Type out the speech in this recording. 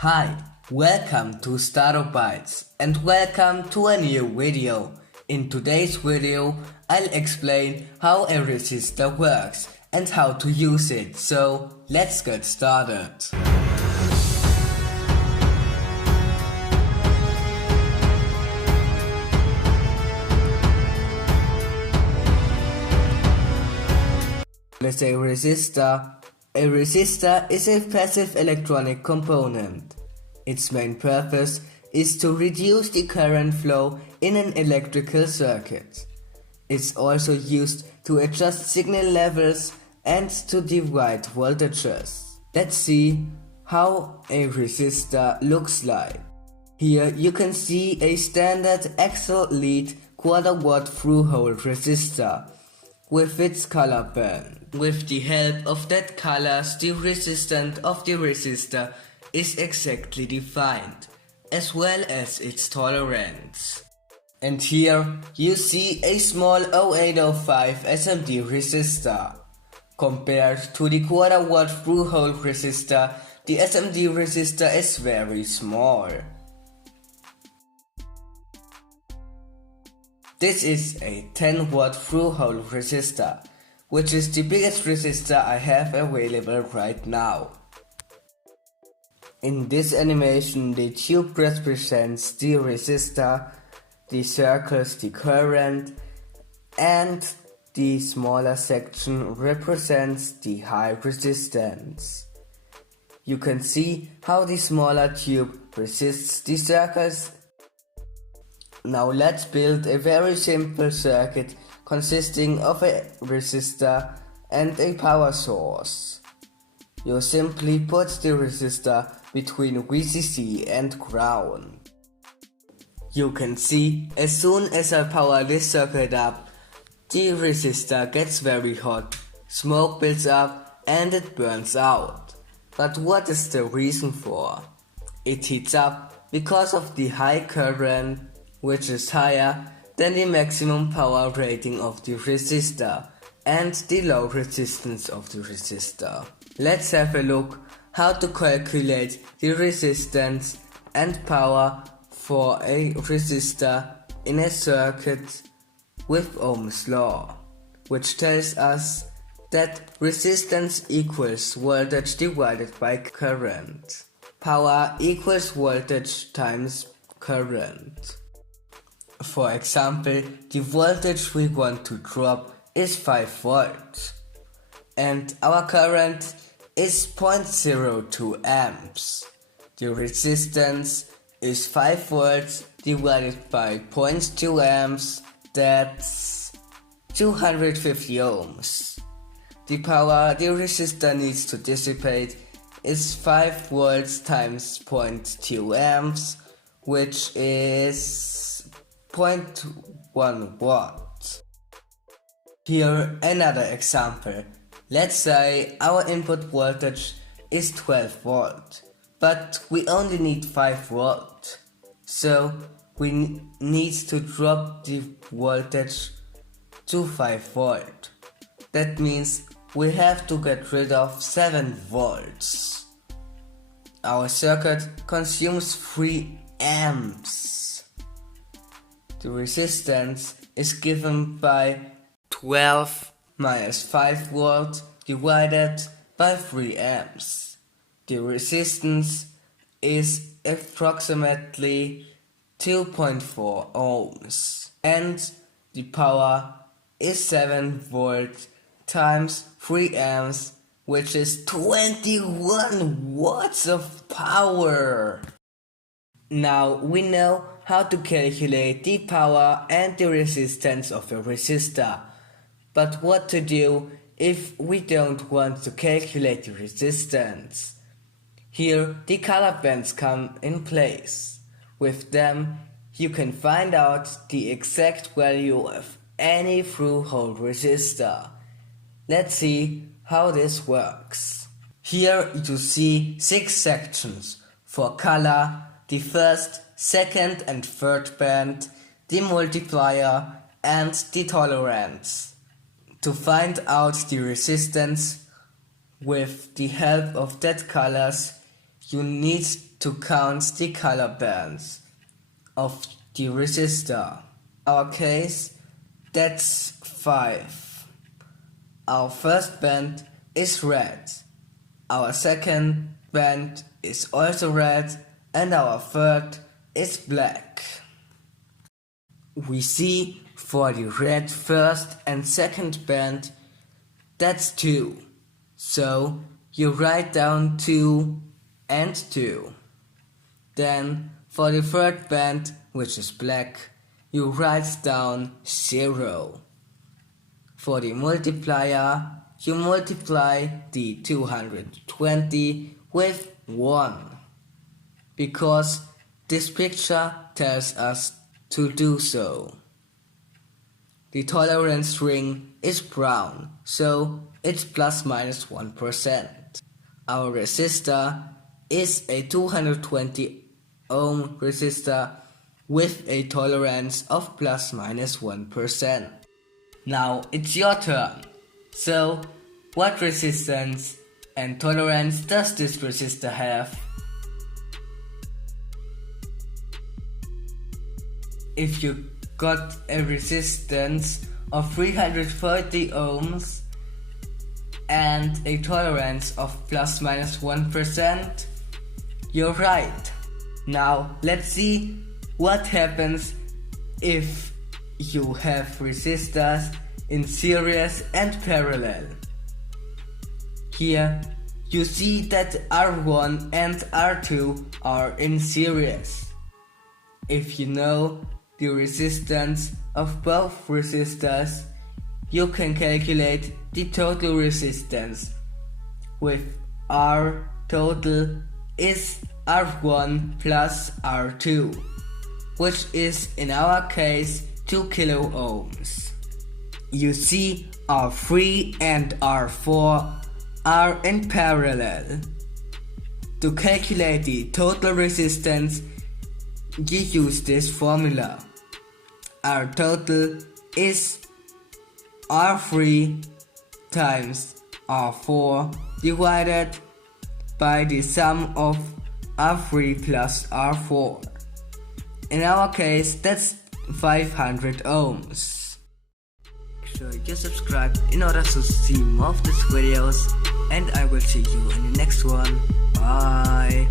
Hi, welcome to Startobytes and welcome to a new video. In today's video, I'll explain how a resistor works and how to use it, so let's get started. Let's say resistor. A resistor is a passive electronic component. Its main purpose is to reduce the current flow in an electrical circuit. It's also used to adjust signal levels and to divide voltages. Let's see how a resistor looks like. Here you can see a standard axial lead quarter-watt through-hole resistor with its color band. With the help of that colors, the resistance of the resistor is exactly defined, as well as its tolerance. And here you see a small 0805 SMD resistor. Compared to the quarter-watt through-hole resistor, the SMD resistor is very small. This is a 10-watt through-hole resistor, which is the biggest resistor I have available right now. In this animation, the tube represents the resistor, the circles the current, and the smaller section represents the high resistance. You can see how the smaller tube resists the circles. Now let's build a very simple circuit consisting of a resistor and a power source. You simply put the resistor between VCC and ground. You can see as soon as I power this circuit up, the resistor gets very hot, smoke builds up and it burns out. But what is the reason for? It heats up because of the high current, which is higher than the maximum power rating of the resistor and the low resistance of the resistor. Let's have a look how to calculate the resistance and power for a resistor in a circuit with Ohm's law, which tells us that resistance equals voltage divided by current. Power equals voltage times current. For example, the voltage we want to drop is 5 volts and our current is 0.02 amps. The resistance is 5 volts divided by 0.2 amps, that's 250 ohms. The power the resistor needs to dissipate is 5 volts times 0.2 amps, which is 0.1 watt. Here another example. Let's say our input voltage is 12 volt, but we only need 5 volt. So we need to drop the voltage to 5 volt. That means we have to get rid of 7 volts. Our circuit consumes 3 amps. The resistance is given by 12 minus 5 volt divided by 3 amps. The resistance is approximately 2.4 ohms and the power is 7 volt times 3 amps, which is 21 watts of power. Now we know how to calculate the power and the resistance of a resistor. But what to do if we don't want to calculate the resistance? Here the color bands come in place. With them you can find out the exact value of any through-hole resistor. Let's see how this works. Here you see 6 sections. For color, the first, second and third band, the multiplier and the tolerance. To find out the resistance with the help of that colors, you need to count the color bands of the resistor. In our case, that's 5. Our first band is red. Our second band is also red, and our third is black. We see for the red first and second band, that's 2. So you write down 2 and 2. Then for the third band, which is black, you write down 0. For the multiplier, you multiply the 220 with 1, because this picture tells us to do so. The tolerance ring is brown, so it's plus minus 1%. Our resistor is a 220 ohm resistor with a tolerance of plus minus 1%. Now it's your turn. So, what resistance and tolerance does this resistor have? If you got a resistance of 330 ohms and a tolerance of plus minus 1%, you're right. Now let's see what happens if you have resistors in series and parallel. Here you see that R1 and R2 are in series. If you know the resistance of both resistors, you can calculate the total resistance with R total is R1 plus R2, which is in our case 2 kilo ohms. You see R3 and R4 are in parallel. To calculate the total resistance, you use this formula. R total is R3 times R4 divided by the sum of R3 plus R4. In our case, that's 500 ohms. Make sure you subscribe in order to see more of these videos, and I will see you in the next one. Bye.